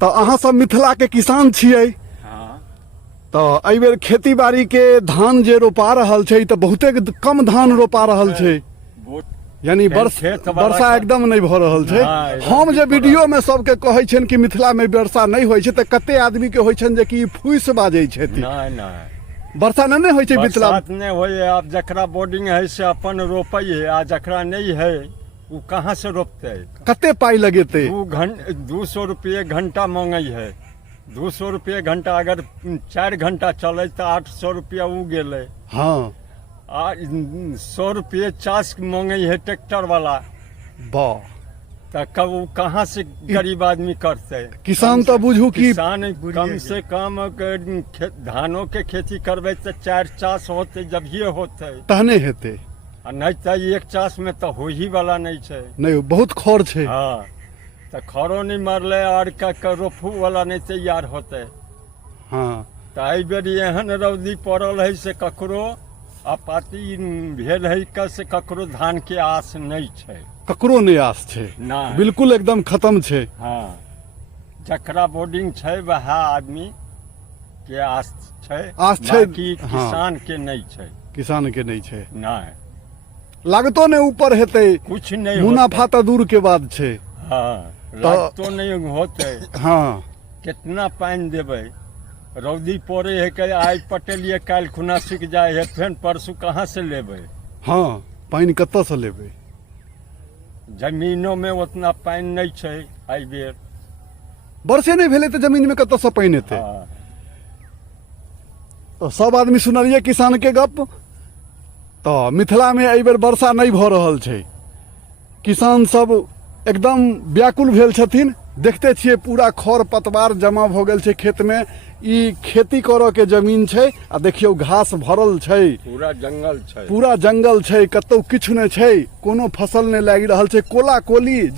तो अहाँ सब मिथिला के किसान छियै। तो एहि बेर खेती बाड़ी के धान जे रोपा रहल छै तो बहुते कम धान रोपा रहल छै, यानी वर्षा एकदम नहीं भ रहल छै। हम जे वीडियो में सबके कहै छन कि मिथिला में वर्षा नहीं होय छै, तो कते आदमी के होय छन जे कि फूस बाजै छथि। वर्षा नहीं होय छै मिथिला में, नहीं होय। आप जकरा बोर्डिंग है से अपन रोपै है, आ जकरा नहीं है वो कहाँ से रोपते? कते पाई लगेते? 200 रुपये घंटा मांगे है। 200 रुपये घंटा, अगर 4 घंटा चले तो 800 रुपया वो गेले। हाँ, 100 रुपये चास मांगे है ट्रैक्टर वाला। वाह, तो कहाँ से गरीब आदमी करते? किसान तो बुझू कि किसान कम से कम धानों के खेती करबे तो 4 चास होते, जब ये होते तहने हेते, नहीं तो 1 चास में तो हो ही वाला नहीं है। नहीं, बहुत खर छै। हाँ, तो खरो नहीं मरले और रोपू वाला नहीं तैयार होते। हाँ, तो एहि बेर एहन रौदी पड़ल है से ककरो आपाती भेल है से ककरो धान के आस नहीं है। ककरो नहीं आस छै, बिल्कुल एकदम खत्म छै। हाँ, जकरा बोर्डिंग छै वह आदमी के आस छै, बाकी किसान के नहीं छै। किसान के नहीं छै, नहीं लागतो ने ऊपर हेते, कुछ नहीं, मुनाफा तो दूर के बात छै। हाँ, लागतो नहीं होते। हाँ, कितना पानी देवे? रौदी पड़े है कि आज पटेलिए काल खुना सूख जाए है, फिर परसों कहाँ से लेबे? हाँ, पानी कत्ता से लेबे? जमीनों में उतना पानी नहीं छै। एहि बेर वर्षे नहीं भेले तो जमीन में कत्ता से पानी हेते? हाँ। तो सब आदमी सुनलिए किसान के गप। तो मिथिला में एहि बेर वर्षा नहीं भ रहल छै, किसान सब एकदम व्याकुल भेल छथिन। देखते छियै पूरा खर पतवार जमा भ गेल छै खेत में। ई खेती करऽ के जमीन छै, आ देखियौ घास भरल छै, पूरा जंगल छै, पूरा जंगल छै, कतौ किछु नहीं छै, कोनो फसल नहीं लागि रहल छै, कोला कोली।